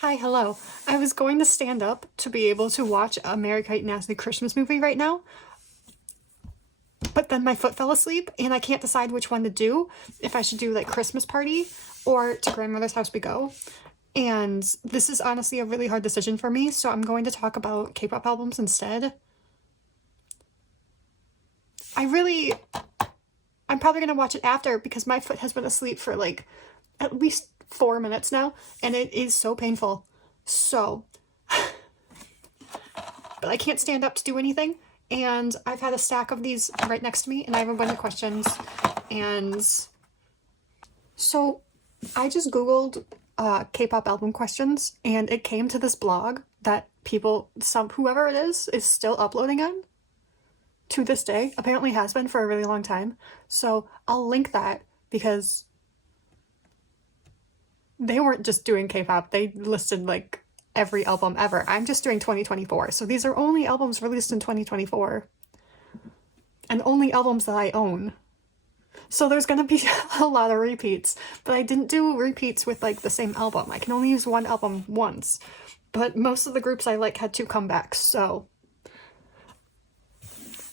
Hi, hello. I was going to stand up to be able to watch a Mary Kate and Ashley Christmas movie right now, but then my foot fell asleep and I can't decide which one to do, if I should do like Christmas Party or To Grandmother's House We Go. And this is honestly a really hard decision for me, so I'm going to talk about K-pop albums instead. I'm probably going to watch it after because my foot has been asleep for like at least 4 minutes now, and it is so painful. So, but I can't stand up to do anything, and I've had a stack of these right next to me, and I have a bunch of questions, and so I just Googled K-pop album questions, and it came to this blog that whoever it is still uploading on to this day, apparently has been for a really long time. So I'll link that because they weren't just doing K-pop, they listed like every album ever. I'm just doing 2024, so these are only albums released in 2024 and only albums that I own. So there's gonna be a lot of repeats, but I didn't do repeats with like the same album. I can only use one album once, but most of the groups I like had 2 comebacks, so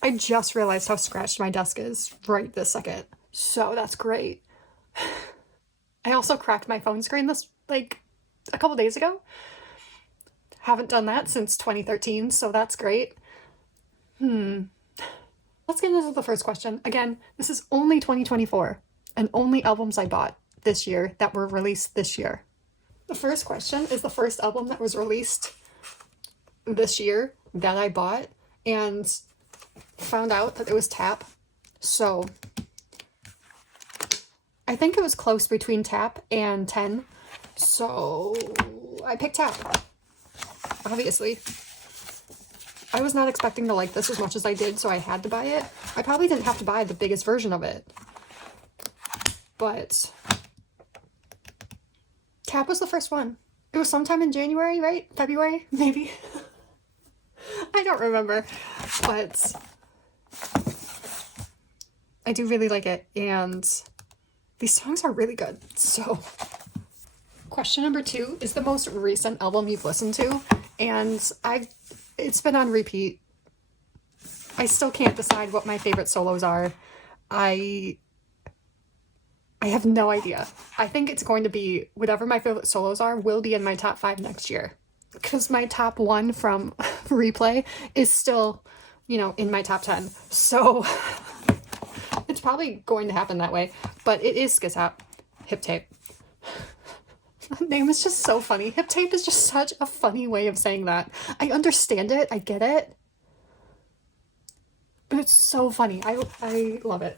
I just realized how scratched my desk is right this second, so that's great. I also cracked my phone screen like a couple days ago. Haven't done that since 2013, so that's great. Let's get into the first question. Again, this is only 2024 and only albums I bought this year that were released this year. The first question is the first album that was released this year that I bought and found out that it was Tap. So I think it was close between Tap and 10. So I picked Tap. Obviously. I was not expecting to like this as much as I did, so I had to buy it. I probably didn't have to buy the biggest version of it. But Tap was the first one. It was sometime in January, right? February, maybe? I don't remember. But I do really like it, and these songs are really good. So question number 2 is the most recent album you've listened to, and it's been on repeat. I still can't decide what my favorite solos are. I have no idea. I think it's going to be whatever my favorite solos are will be in my top 5 next year. Because my top 1 from Replay is still, in my top 10. So it's probably going to happen that way. But it is Skizap. Hip Tape. The name is just so funny. Hip Tape is just such a funny way of saying that. I understand it. I get it. But it's so funny. I love it.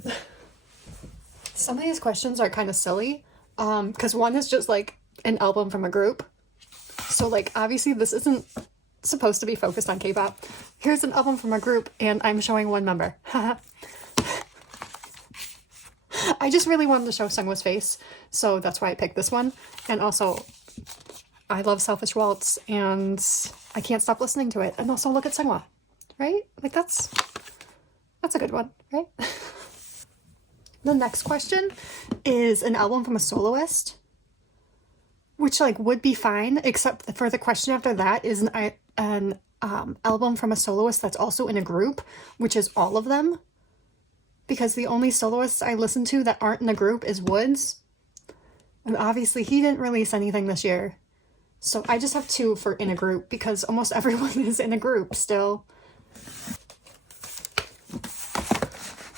Some of these questions are kind of silly. Because one is just like an album from a group. So like obviously this isn't supposed to be focused on K-pop. Here's an album from a group and I'm showing one member. I just really wanted to show Sungwa's face, so that's why I picked this one. And also, I love Selfish Waltz, and I can't stop listening to it. And also, look at Sungwa, right? Like, that's a good one, right? The next question is an album from a soloist, which, like, would be fine, except for the question after that is an album from a soloist that's also in a group, which is all of them. Because the only soloists I listen to that aren't in a group is Woods. And obviously he didn't release anything this year. So I just have 2 for in a group because almost everyone is in a group still.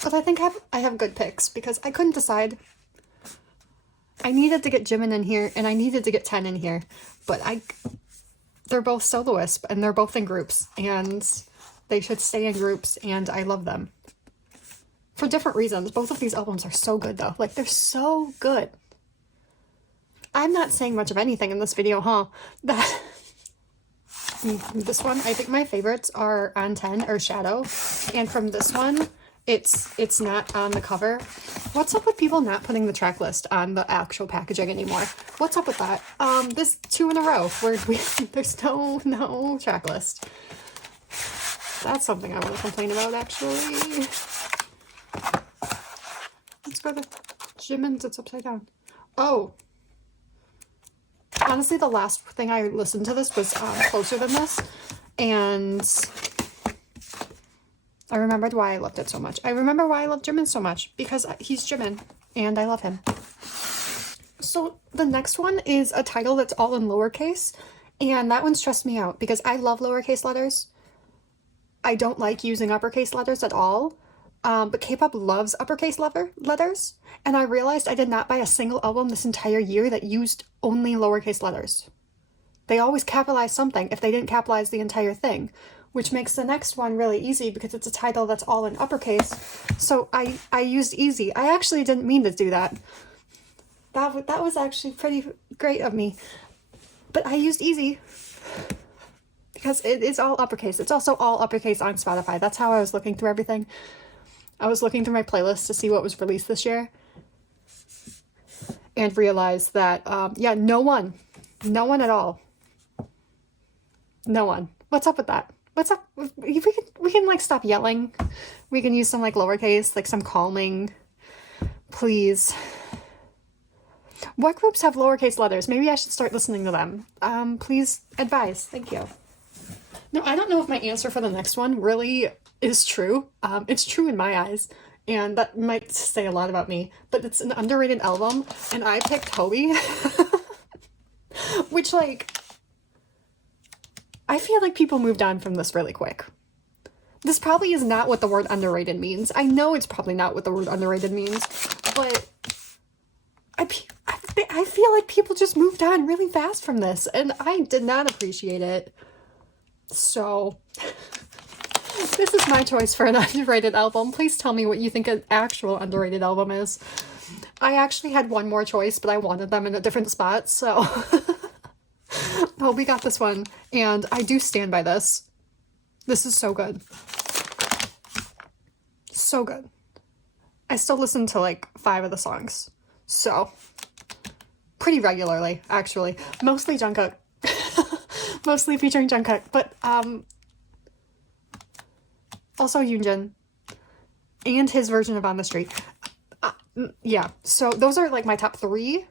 But I think I have good picks because I couldn't decide. I needed to get Jimin in here and I needed to get 10 in here. But they're both soloists and they're both in groups. And they should stay in groups and I love them. For different reasons. Both of these albums are so good, though. Like, they're so good. I'm not saying much of anything in this video, huh? This one, I think my favorites are On 10 or Shadow. And from this one, it's not on the cover. What's up with people not putting the track list on the actual packaging anymore? What's up with that? This 2 in a row where there's no track list. That's something I want to complain about, actually. Let's go to Jimin's. It's upside down. Oh, honestly, the last thing I listened to this was Closer Than This, and I remembered why I loved it so much. I remember why I love Jimin so much, because he's Jimin, and I love him. So the next one is a title that's all in lowercase, and that one stressed me out because I love lowercase letters. I don't like using uppercase letters at all, but K-pop loves uppercase letters, and I realized I did not buy a single album this entire year that used only lowercase letters. They always capitalize something if they didn't capitalize the entire thing, which makes the next one really easy because it's a title that's all in uppercase. So I used easy. I actually didn't mean to do that. That was actually pretty great of me. But I used easy because it is all uppercase. It's also all uppercase on Spotify. That's how I was looking through everything. I was looking through my playlist to see what was released this year and realized that, yeah, no one at all. No one. What's up with that? What's up? We can like stop yelling. We can use some like lowercase, like some calming. Please. What groups have lowercase letters? Maybe I should start listening to them. Please advise. Thank you. No, I don't know if my answer for the next one really is true. It's true in my eyes, and that might say a lot about me, but it's an underrated album, and I picked Hobie, which, like, I feel like people moved on from this really quick. This probably is not what the word underrated means. I know it's probably not what the word underrated means, but I feel like people just moved on really fast from this, and I did not appreciate it. So, this is my choice for an underrated album. Please tell me what you think an actual underrated album is. I actually had one more choice, but I wanted them in a different spot, so... Oh, we got this one, and I do stand by this. This is so good. So good. I still listen to, like, 5 of the songs. So, pretty regularly, actually. Mostly Jungkook. Mostly featuring Jungkook, but also Yoonjun and his version of On the Street. Yeah, so those are like my top 3.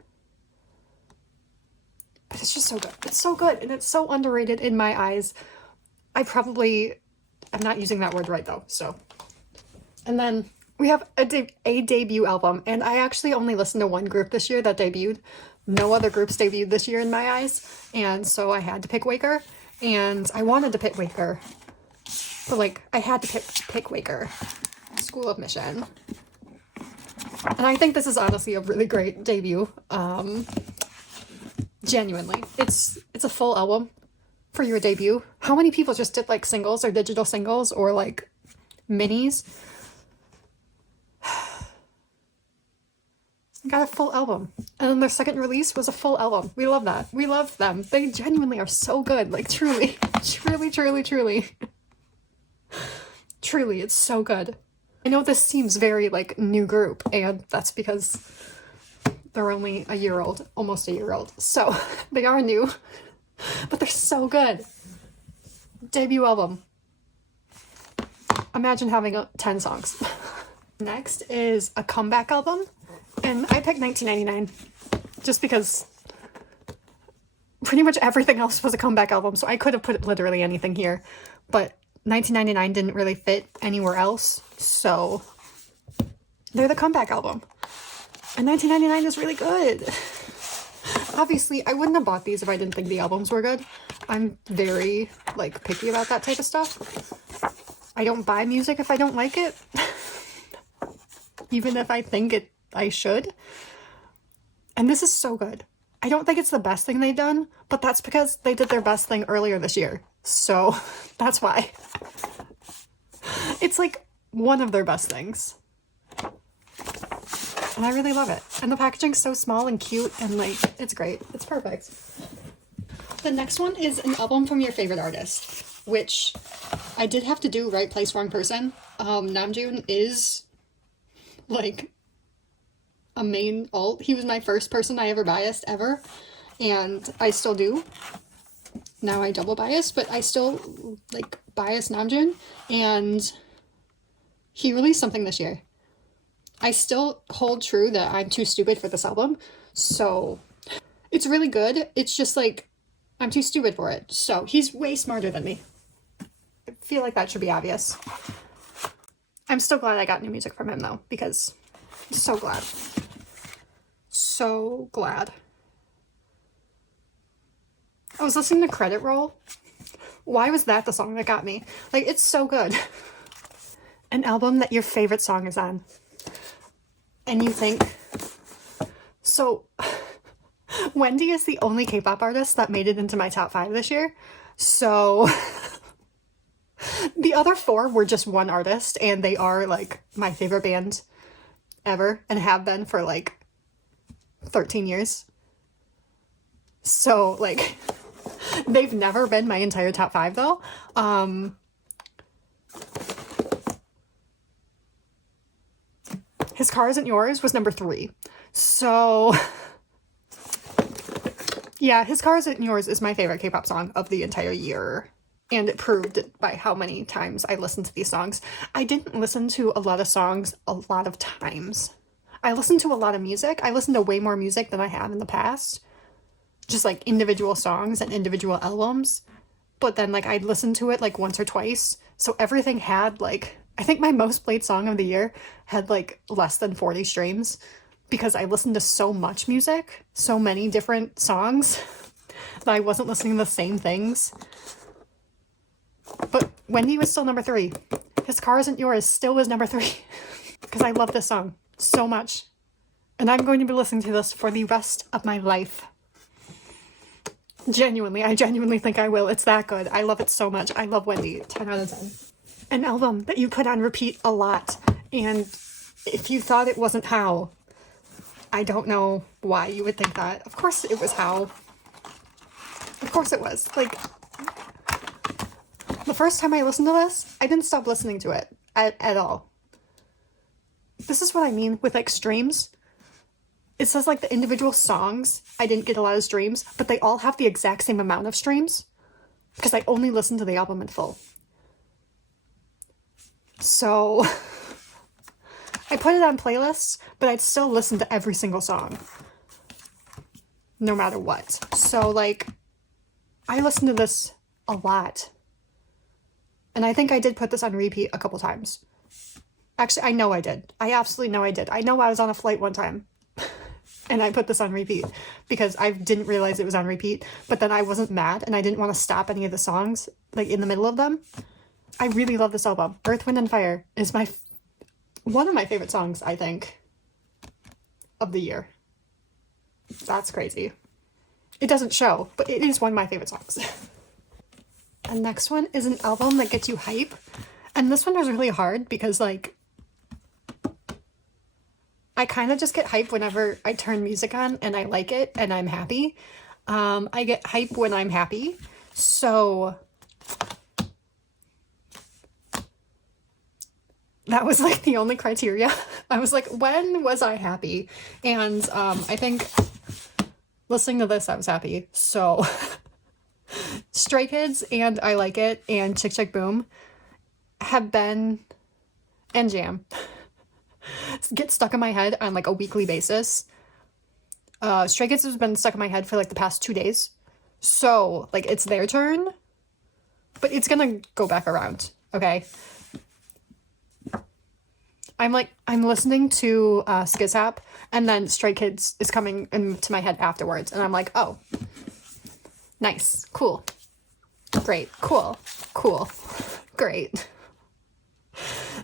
But it's just so good. It's so good, and it's so underrated in my eyes. I'm not using that word right though, so. And then we have a debut album, and I actually only listened to one group this year that debuted. No other groups debuted this year in my eyes, and so I had to pick Waker, and I wanted to pick Waker, but like I had to pick Waker, School of Mission, and I think this is honestly a really great debut. Genuinely, it's a full album for your debut. How many people just did like singles or digital singles or like minis? Got a full album, and then their second release was a full album. We love that. We love them. They genuinely are so good. Like, truly, truly, it's so good. I know this seems very like new group, and that's because they're only a year old, almost a year old, so they are new, but they're so good. Debut album. Imagine having 10 songs. Next is a comeback album. And I picked 1999 just because pretty much everything else was a comeback album, so I could have put literally anything here, but 1999 didn't really fit anywhere else, so they're the comeback album. And 1999 is really good. Obviously, I wouldn't have bought these if I didn't think the albums were good. I'm very, like, picky about that type of stuff. I don't buy music if I don't like it. Even if I think I should. And this is so good. I don't think it's the best thing they've done, but that's because they did their best thing earlier this year. So that's why. It's like one of their best things. And I really love it. And the packaging's so small and cute and like, it's great. It's perfect. The next one is an album from your favorite artist, which I did have to do right place, wrong person. Namjoon is like a main alt. He was my first person I ever biased ever, and I still do. Now I double bias, but I still like bias Namjoon, and he released something this year. I still hold true that I'm too stupid for this album, so It's really good. It's just like, I'm too stupid for it. So he's way smarter than me. I feel like that should be obvious. I'm still glad I got new music from him though, because I'm so glad. So glad. I was listening to Credit Roll. Why was that the song that got me? Like, it's so good. An album that your favorite song is on. And you think, so Wendy is the only K-pop artist that made it into my top 5 this year. So the other 4 were just one artist, and they are like my favorite band ever and have been for like 13 years. So like, they've never been my entire top 5 though. His Car Isn't Yours was number 3. So yeah, His Car Isn't Yours is my favorite K-pop song of the entire year. And it proved it by how many times I listened to these songs. I didn't listen to a lot of songs a lot of times. I listened to a lot of music. I listened to way more music than I have in the past. Just like individual songs and individual albums. But then like I'd listen to it like once or twice. So everything had like, I think my most played song of the year had like less than 40 streams. Because I listened to so much music, so many different songs, that I wasn't listening to the same things. But Wendy was still number 3. His Car Isn't Yours still was number 3. Because I love this song so much. And I'm going to be listening to this for the rest of my life. Genuinely, I genuinely think I will. It's that good. I love it so much. I love Wendy. 10 out of 10. An album that you put on repeat a lot. And if you thought it wasn't How, I don't know why you would think that. Of course it was How. Of course it was. Like, the first time I listened to this, I didn't stop listening to it at all. This is what I mean with like streams. It says like the individual songs, I didn't get a lot of streams, but they all have the exact same amount of streams because I only listened to the album in full. So I put it on playlists, but I'd still listen to every single song, no matter what. So like, I listened to this a lot. And I think I did put this on repeat a couple times. Actually, I know I did. I absolutely know I did. I know I was on a flight one time and I put this on repeat because I didn't realize it was on repeat, but then I wasn't mad and I didn't want to stop any of the songs like in the middle of them. I really love this album. Earth, Wind & Fire is one of my favorite songs, I think, of the year. That's crazy. It doesn't show, but it is one of my favorite songs. And next one is an album that gets you hype. And this one was really hard because, like, I kind of just get hype whenever I turn music on and I like it and I'm happy. I get hype when I'm happy. So that was like the only criteria. I was like, when was I happy? And I think listening to this, I was happy. So Stray Kids and I Like It and Chick Chick Boom have been, and Jam, get stuck in my head on like a weekly basis. Stray Kids has been stuck in my head for like the past 2 days. So like it's their turn, but it's gonna go back around, okay? I'm listening to Skizap, and then Stray Kids is coming into my head afterwards, and I'm like, oh, nice, cool, great, cool, great.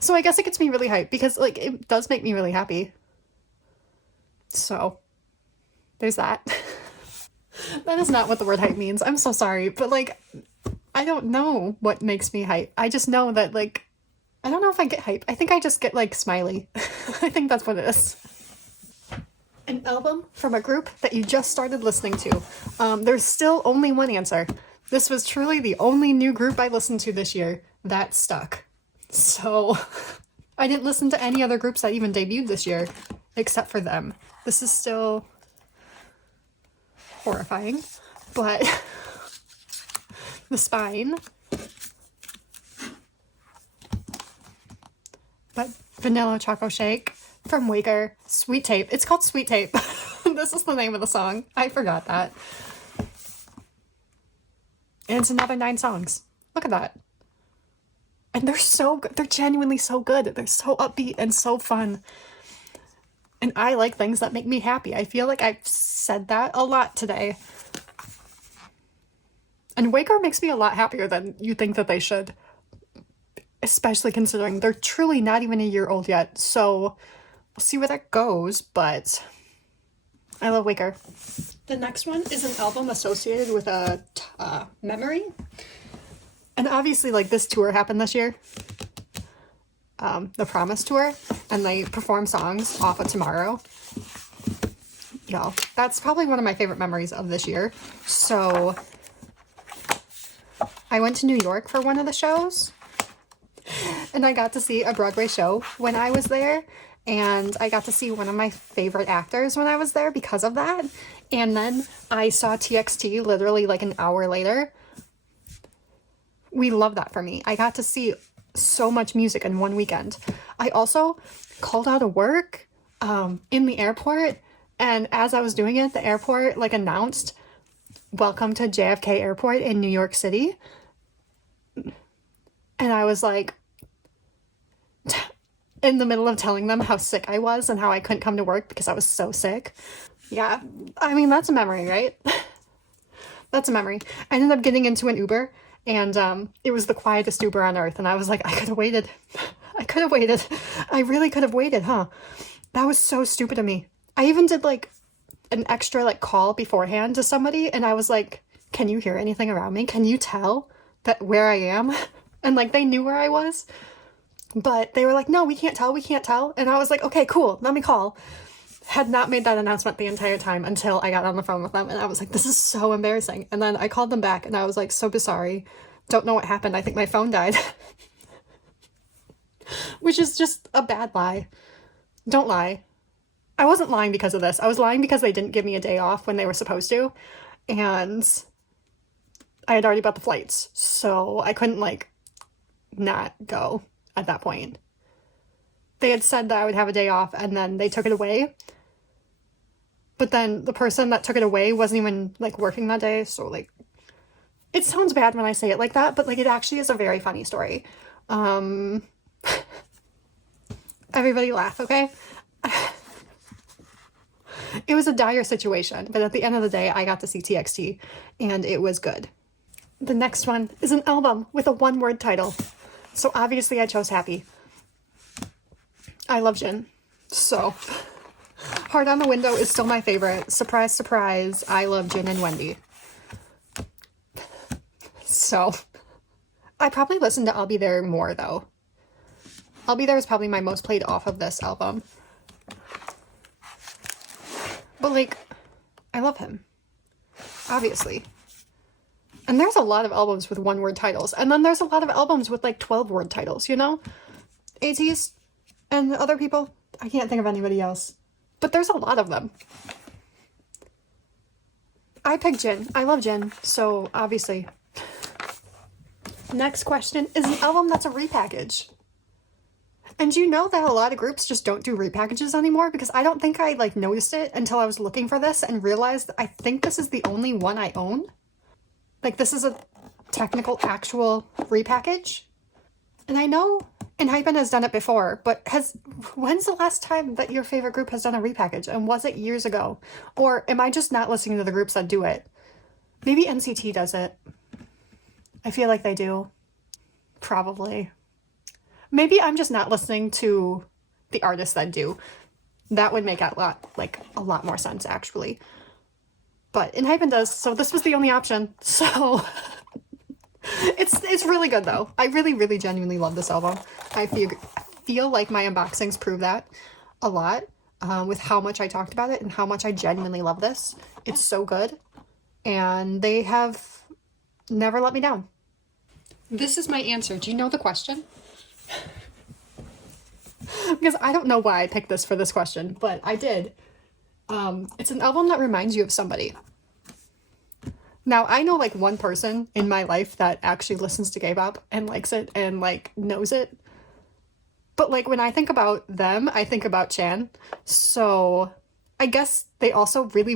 So I guess it gets me really hyped because like it does make me really happy. So there's that. That is not what the word hype means. I'm so sorry, but like I don't know what makes me hype. I just know that like I don't know if I get hype. I think I just get like smiley. I think that's what it is. An album from a group that you just started listening to. There's still only one answer. This was truly the only new group I listened to this year that stuck. So I didn't listen to any other groups that even debuted this year except for them. This is still horrifying, but The Spine. But Vanilla Choco Shake from Waker, Sweet Tape. It's called Sweet Tape. This is the name of the song. I forgot that. And it's another 9 songs. Look at that. And they're so good. They're genuinely so good. They're so upbeat and so fun. And I like things that make me happy. I feel like I've said that a lot today. And Waker makes me a lot happier than you think that they should. Especially considering they're truly not even a year old yet. So we'll see where that goes, but I love Waker. The next one is an album associated with a memory. And obviously, like, this tour happened this year. The Promise Tour. And they perform songs off of Tomorrow. Y'all, that's probably one of my favorite memories of this year. So I went to New York for one of the shows. And I got to see a Broadway show when I was there. And I got to see one of my favorite actors when I was there because of that. And then I saw TXT literally like an hour later. We love that for me. I got to see so much music in one weekend. I also called out of work in the airport. And as I was doing it, the airport like announced, "Welcome to JFK Airport in New York City." And I was like, in the middle of telling them how sick I was and how I couldn't come to work because I was so sick. Yeah, I mean, that's a memory, right? That's a memory. I ended up getting into an Uber, and it was the quietest Uber on earth. And I was like, I could have waited. I could have waited. I really could have waited, huh? That was so stupid of me. I even did like an extra like call beforehand to somebody, and I was like, can you hear anything around me? Can you tell that where I am? And like they knew where I was. But they were like, no, we can't tell. We can't tell. And I was like, okay, cool. Let me call. Had not made that announcement the entire time until I got on the phone with them. And I was like, this is so embarrassing. And then I called them back and I was like, so sorry. Don't know what happened. I think my phone died. Which is just a bad lie. Don't lie. I wasn't lying because of this. I was lying because they didn't give me a day off when they were supposed to. And I had already bought the flights. So I couldn't like not go at that point. They had said that I would have a day off and then they took it away. But then the person that took it away wasn't even like working that day. So like, it sounds bad when I say it like that, but like it actually is a very funny story. Everybody laugh, okay? It was a dire situation, but at the end of the day, I got to see TXT and it was good. The next one is an album with a one-word title. So obviously I chose Happy. I love Jin. So Heart on the Window is still my favorite. Surprise, surprise. I love Jin and Wendy. So I probably listen to I'll Be There more though. I'll Be There is probably my most played off of this album. But like, I love him. Obviously. And there's a lot of albums with one-word titles. And then there's a lot of albums with like 12-word titles, you know? ATEEZ and other people. I can't think of anybody else. But there's a lot of them. I picked Jin. I love Jin. So, obviously. Next question is an album that's a repackage. And you know that a lot of groups just don't do repackages anymore? Because I don't think I like noticed it until I was looking for this and realized I think this is the only one I own. Like, this is a technical, actual repackage. And I know Enhypen has done it before, but when's the last time that your favorite group has done a repackage? And was it years ago? Or am I just not listening to the groups that do it? Maybe NCT does it. I feel like they do. Probably. Maybe I'm just not listening to the artists that do. That would make a lot more sense, actually. But Enhypen does, so this was the only option. So it's really good though. I really, really genuinely love this album. I feel like my unboxings prove that a lot with how much I talked about it and how much I genuinely love this. It's so good. And they have never let me down. This is my answer. Do you know the question? Because I don't know why I picked this for this question, but I did. It's an album that reminds you of somebody. Now, I know like one person in my life that actually listens to K-pop and likes it and like knows it. But like when I think about them, I think about Chan. So I guess they also really,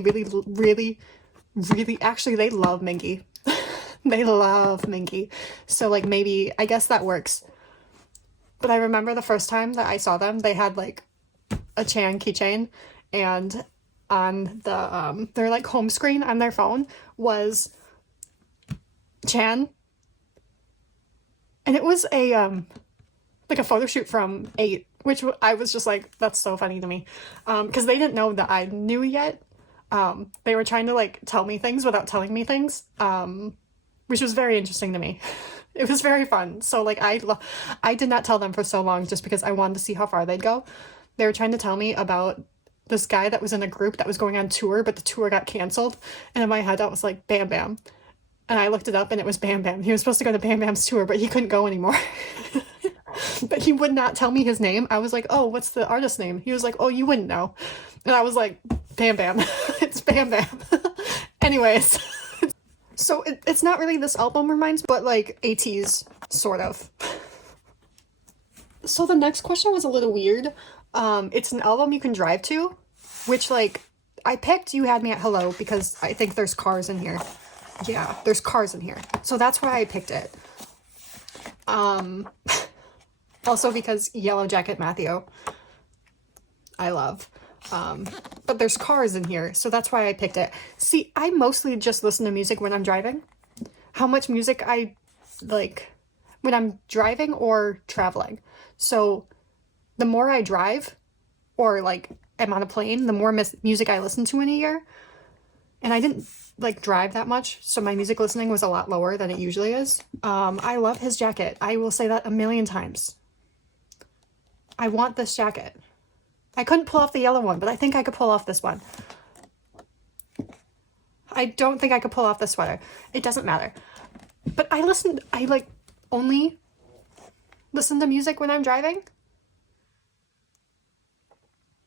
actually, they love Mingy. They love Mingy. So, like, maybe, I guess that works. But I remember the first time that I saw them, they had, like, a Chan keychain, and on the, their, like, home screen on their phone was Chan. And it was a, like, a photo shoot from 8, which I was just like, that's so funny to me. Because they didn't know that I knew yet. They were trying to, like, tell me things without telling me things, which was very interesting to me. It was very fun. So, like, I did not tell them for so long just because I wanted to see how far they'd go. They were trying to tell me about this guy that was in a group that was going on tour, but the tour got canceled. And in my head, I was like, Bam Bam. And I looked it up, and it was Bam Bam. He was supposed to go to Bam Bam's tour, but he couldn't go anymore. But he would not tell me his name. I was like, oh, what's the artist's name? He was like, oh, you wouldn't know. And I was like, Bam Bam. It's Bam Bam. Anyways. So it's not really this album reminds, but like ATEEZ, sort of. So the next question was a little weird. It's an album you can drive to, which, like, I picked You Had Me at Hello because I think there's cars in here. Yeah, there's cars in here. So that's why I picked it. Also because Yellow Jacket Matthew, I love. But there's cars in here, so that's why I picked it. See, I mostly just listen to music when I'm driving. How much music I like when I'm driving or traveling. So the more I drive or, like, am on a plane, the more music I listen to in a year. And I didn't, like, drive that much, so my music listening was a lot lower than it usually is. I love his jacket. I will say that a million times. I want this jacket. I couldn't pull off the yellow one, but I think I could pull off this one. I don't think I could pull off the sweater. It doesn't matter. But I like, only listen to music when I'm driving.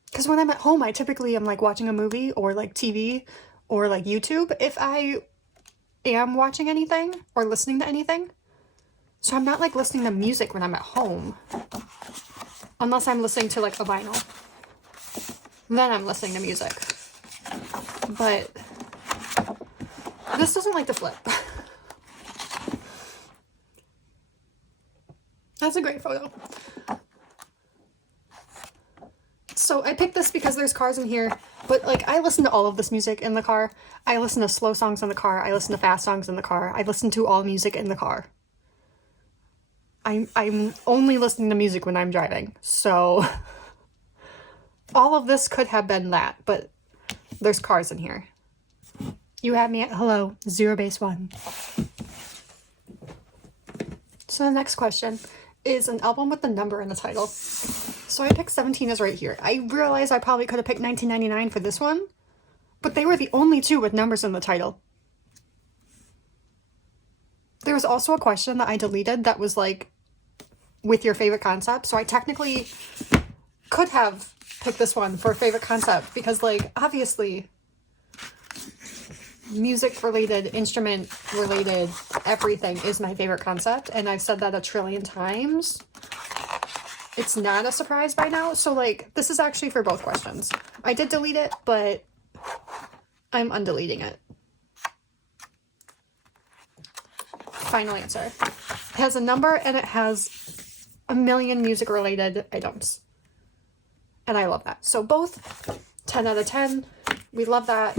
Because when I'm at home, I typically am, like, watching a movie or, like, TV or, like, YouTube if I am watching anything or listening to anything. So I'm not, like, listening to music when I'm at home. Unless I'm listening to, like, a vinyl. Then I'm listening to music. But this doesn't like to flip. That's a great photo. So I picked this because there's cars in here, but, like, I listen to all of this music in the car. I listen to slow songs in the car. I listen to fast songs in the car. I listen to all music in the car. I'm only listening to music when I'm driving, so all of this could have been that, but there's cars in here. You Had Me at Hello, 0 base 1. So the next question is an album with the number in the title. So I picked 17 is right here. I realize I probably could have picked 1999 for this one, but they were the only two with numbers in the title. There was also a question that I deleted that was, like, with your favorite concept. So I technically could have picked this one for favorite concept because, like, obviously music related, instrument related, everything is my favorite concept. And I've said that a trillion times. It's not a surprise by now. So, like, this is actually for both questions. I did delete it, but I'm undeleting it. Final answer. It has a number and it has a million music related items. And I love that. So both 10 out of 10. We love that.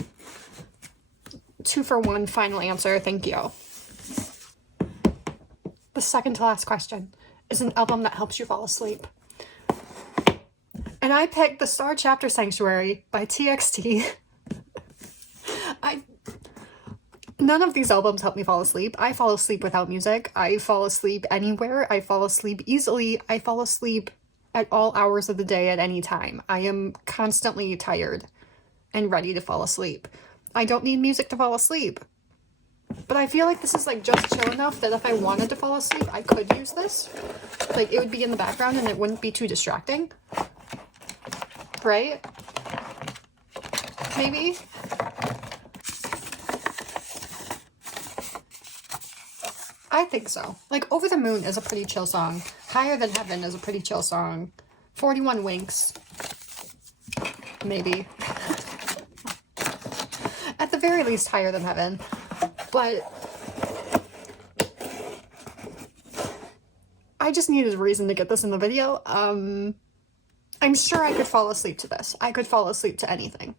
2 for 1 final answer. Thank you. The second to last question is an album that helps you fall asleep. And I picked The Star Chapter Sanctuary by TXT. None of these albums help me fall asleep. I fall asleep without music. I fall asleep anywhere. I fall asleep easily. I fall asleep at all hours of the day at any time. I am constantly tired and ready to fall asleep. I don't need music to fall asleep. But I feel like this is, like, just chill enough that if I wanted to fall asleep, I could use this. Like, it would be in the background and it wouldn't be too distracting. Right? Maybe? I think so. Like, Over the Moon is a pretty chill song. Higher Than Heaven is a pretty chill song. 41 Winks. Maybe. very least higher than Heaven. But I just needed a reason to get this in the video. I'm sure I could fall asleep to this. I could fall asleep to anything.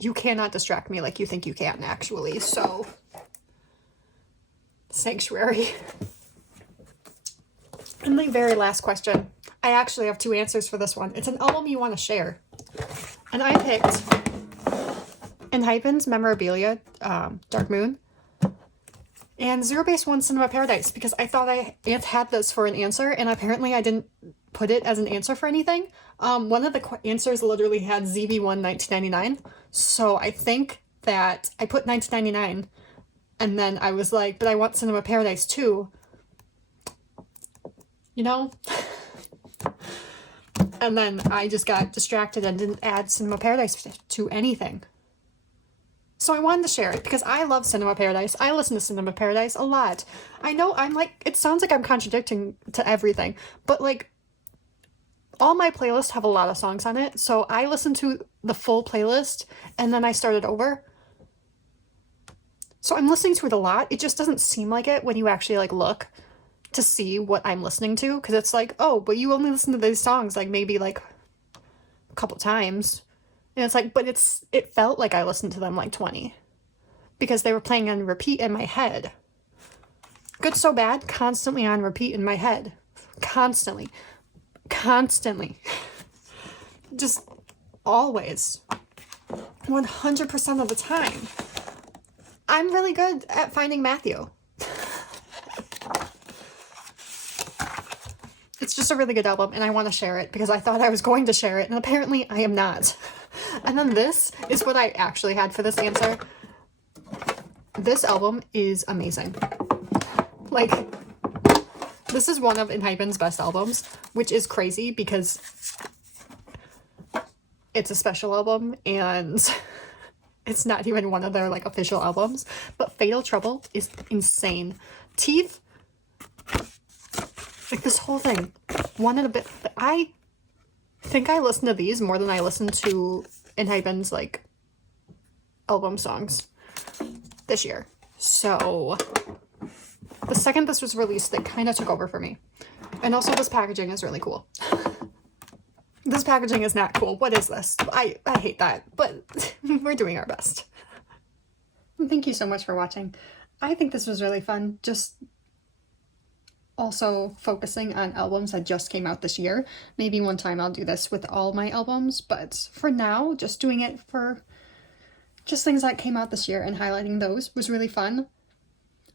You cannot distract me like you think you can, actually, so... Sanctuary. And the very last question. I actually have 2 answers for this one. It's an album you want to share. And I picked Enhypen's Memorabilia, Dark Moon, and Zero Base One Cinema Paradise, because I thought I had this for an answer, and apparently I didn't put it as an answer for anything. One of the answers literally had ZB1 1999, so I think that I put 1999, and then I was like, but I want Cinema Paradise too. You know? And then I just got distracted and didn't add Cinema Paradise to anything. So I wanted to share it because I love Cinema Paradise. I listen to Cinema Paradise a lot. I know I'm like, it sounds like I'm contradicting to everything, but like, all my playlists have a lot of songs on it, so I listened to the full playlist and then I started over. So I'm listening to it a lot. It just doesn't seem like it when you actually like look to see what I'm listening to, because it's like, oh, but you only listen to these songs like maybe like a couple times. And it's like, but it felt like I listened to them like 20 because they were playing on repeat in my head. Good So Bad, constantly on repeat in my head. Constantly. Just always. 100% of the time. I'm really good at finding Matthew. It's just a really good album, and I want to share it because I thought I was going to share it, and apparently I am not. And then this is what I actually had for this answer. This album is amazing. Like, this is one of Enhypen's best albums, which is crazy because it's a special album, and it's not even one of their, like, official albums. But Fatal Trouble is insane. Teeth, like, this whole thing. I think I listen to these more than I listen to Enhypen's, like, album songs this year. So the second this was released, it kind of took over for me. And also this packaging is really cool. This packaging is not cool. What is this? I hate that, but we're doing our best. Thank you so much for watching. I think this was really fun. Just also focusing on albums that just came out this year. Maybe one time I'll do this with all my albums, but for now, just doing it for just things that came out this year and highlighting those was really fun.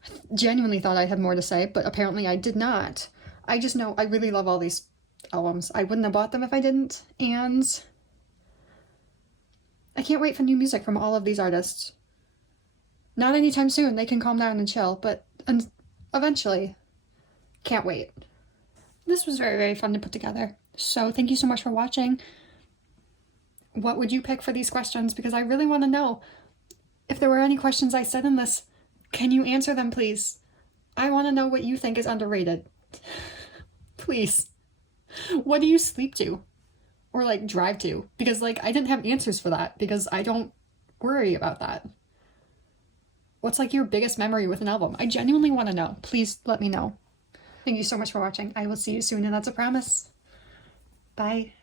I genuinely thought I had more to say, but apparently I did not. I just know I really love all these albums. I wouldn't have bought them if I didn't, and I can't wait for new music from all of these artists. Not anytime soon, they can calm down and chill, but eventually. Can't wait. This was very, very fun to put together. So thank you so much for watching. What would you pick for these questions? Because I really want to know. If there were any questions I said in this, can you answer them, please? I want to know what you think is underrated. Please. What do you sleep to? Or, like, drive to? Because, like, I didn't have answers for that because I don't worry about that. What's, like, your biggest memory with an album? I genuinely want to know. Please let me know. Thank you so much for watching. I will see you soon, and that's a promise. Bye.